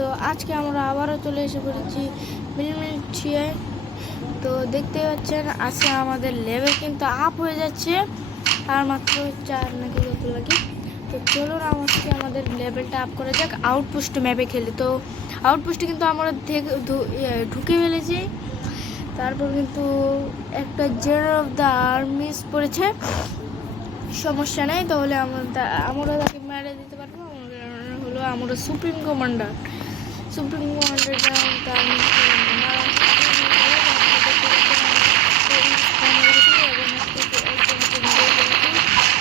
তো আজকে আমরা আবারও চলে এসে পড়েছি মিনিমিটিয়ায়। তো দেখতে পাচ্ছেন আজকে আমাদের লেভেল কিন্তু আপ হয়ে যাচ্ছে, আর মাত্র 4 নাকি কত লাগে। তো চলুন আজকে আমাদের লেভেলটা আপ করা যাক, আউটপোস্ট ম্যাপে খেলি। তো আউটপোস্টে কিন্তু আমরা ঢুকে ফেলেছি। তারপর কিন্তু একটা জেনারেল অফ দ্য আর্মিস পড়েছে, সমস্যা নেই, তাহলে আমরা তাকে মেরে দিতে পারবো। হলো আমরা সুপ্রিম কমান্ডার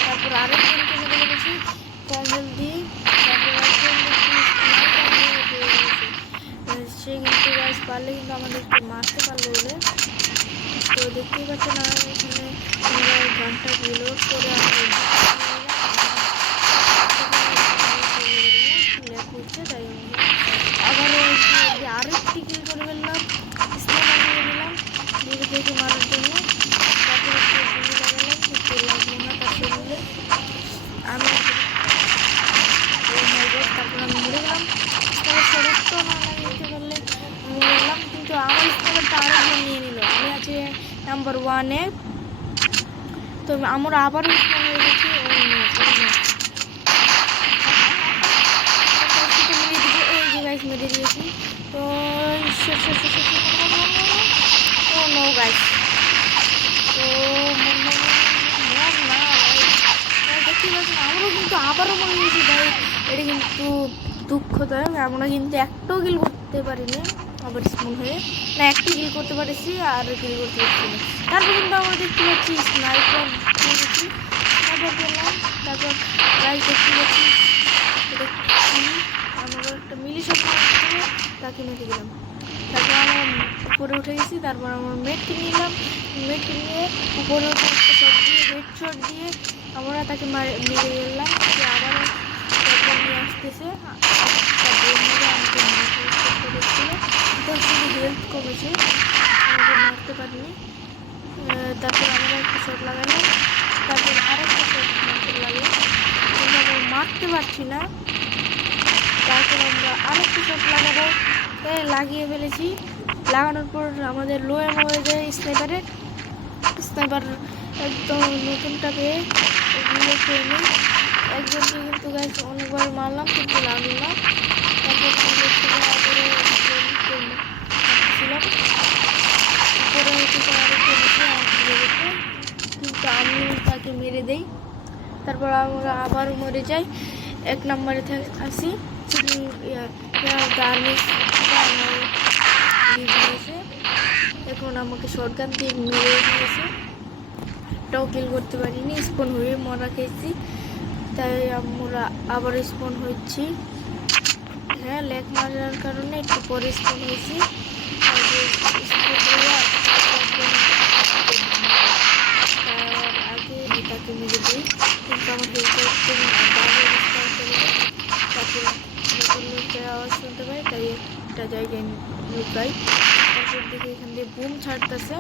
তারপর আরেকজনকে মেরে ফেলেছি কর্নেল দিয়ে। তারপর সে কিন্তু গাছ পারলে কিন্তু আমাদেরকে মারতে পারলো বলে। তো দেখতেই পাচ্ছেন এখানে আমরা গানটা রিলোড করে হচ্ছে, তাই আবার আরেকটি কিল করে ফেললাম, স্নাইপার নিয়ে নিলাম দেখে মারার জন্য। তারপর একটা গুলি লাগালাম, কিন্তু লাগলো না তার শরীরে। আমি তারপর আমি মরে গেলাম। তারপর সমস্ত না নিতে পারলে মরে গেলাম, কিন্তু আমার স্নাইপারটা আরেকজন নিয়ে নিল। আমি আছি নাম্বার 1-এ। তো আমরা আবারও স্পন হয়ে গেছি। মেরে দিয়েছি। তো নো গাইস, তো দেখতে পাচ্ছেন আমরাও কিন্তু আবারও মরে গেছি ভাই। এটা কিন্তু দুঃখদায়ক, আমরা কিন্তু একটাও কিল করতে পারিনি আবার স্পন হয়ে। না, একটি কিল করতে পারছি আর কিল করতে পারছি না। তারপর কিন্তু আমরা দেখতে পাচ্ছি স্নাইপার পেয়েছি, স্নাইপার পেলাম। তারপর গাইস দেখতে পাচ্ছি আমরা একটা মিলিশন তাকে মেরে দিলাম। তারপর আমরা উপরে উঠে গেছি। তারপর আমরা মেটকে নিলাম, মেটকে নিয়ে উপরে উঠে একটা শট দিয়ে হেডশট দিয়ে আমরা তাকে মেরে গেলাম। সে আবারও নিয়ে আসতেছে, আমাকে মারতে দেখছিল, তো শুধু হেলথ কমেছে, আমাকে মারতে পারিনি। তারপর আমরা একটা শট লাগালাম, তারপর আরেকটা শট মারতে লাগলাম, কিন্তু আমরা মারতে পারছি না। তারপর আমরা আরেকটা শট লাগাবো, লাগিয়ে ফেলেছি। লাগানোর পর আমাদের লো এমো হয়ে যায় স্নাইপার একদম নতুনটা পেয়ে একজনকে কিন্তু গাছ অনেকবার মারলাম, কিন্তু লাগলো না। তারপর উপরে কিন্তু আমি তাকে মেরে দেই। তারপর আমরা আবার মরে যাই, 1 নম্বরে আসি। এখন আমাকে শটগান দিয়ে মেরে দিয়েছে, একটাও কিল করতে পারিনি, স্পন হয়ে মরা খেয়েছি। তাই আমরা আবার স্পন হচ্ছি। হ্যাঁ, লেগ মারার কারণে একটু পরে স্পন হয়েছি। আগে তাকে মেরে দিই, কিন্তু আমার তারপর আওয়াজ শুনতে পাই, তাই একটা জায়গায় লুকাই। তারপর দিকে এখান দিয়ে বুম ছাড়তেছে,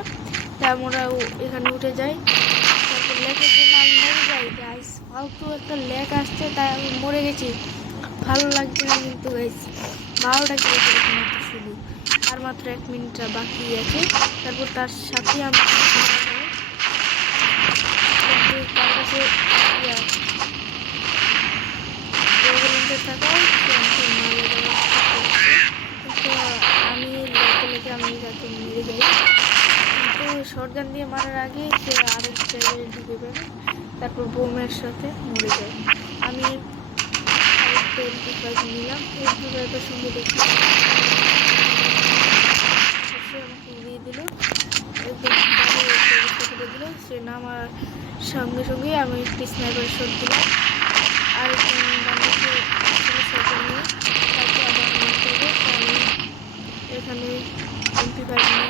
তাই আমরা এখানে উঠে যাই। তারপর লেকের জন্য আমি মরে যাই গাইস, ফালতু একটা লেক আসছে তাই আমি মরে গেছি। ভালো লাগছে না কিন্তু গাইস, 12টা কিলো করেছি মাত্র, শুধু আর মাত্র 1 মিনিট বাকি আছে। তারপর তার সাথে আমি তার কাছে আমি লেকে আমি তাকে মেরে যাই, কিন্তু শটগান দিয়ে মারার আগে সে আরেক জায়গায় ঢুকে পড়ে। তারপর বোমের সাথে মরে যায়। আমি আরেকটা MP5 নিলাম, MP5-এর সঙ্গে দেখি সে আমাকে উড়িয়ে দিল, একদম করে দিল। সে নামার সঙ্গে সঙ্গে আমি একটি স্নাইপার শট দিলাম, আর তাকে আবার মারতে হবে। আমি এখানে MP5 নিয়ে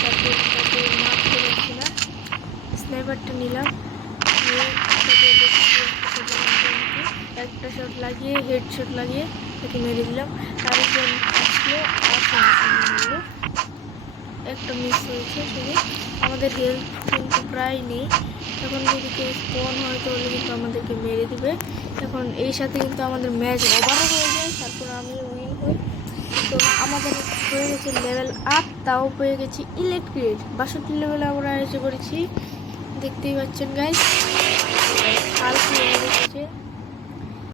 তারপর তাকে মারতে পারছি না, স্নাইপারটা নিলাম, একটা শট লাগিয়ে হেডশট লাগিয়ে তাকে মেরে দিলাম। আরেকজন আসলো আর সঙ্গে সঙ্গে মারলো। একটা মিস হয়েছে শুধু। আমাদের হেলথ কিন্তু প্রায় নেই। এখন যদি কেউ স্পন হয় তাহলে কিন্তু আমাদেরকে মেরে দিবে। এখন এই সাথে কিন্তু আমাদের ম্যাচ ওভারও হয়ে যায়, তারপর আমি উইন হই। তো আমাদের হয়ে গেছে লেভেল আপ, তাও পেয়ে গেছি ইলেট গ্রেড। 62 লেভেলে আমরা এসে করেছি, দেখতেই পাচ্ছেন গাইস। হালকা হয়ে গেছে।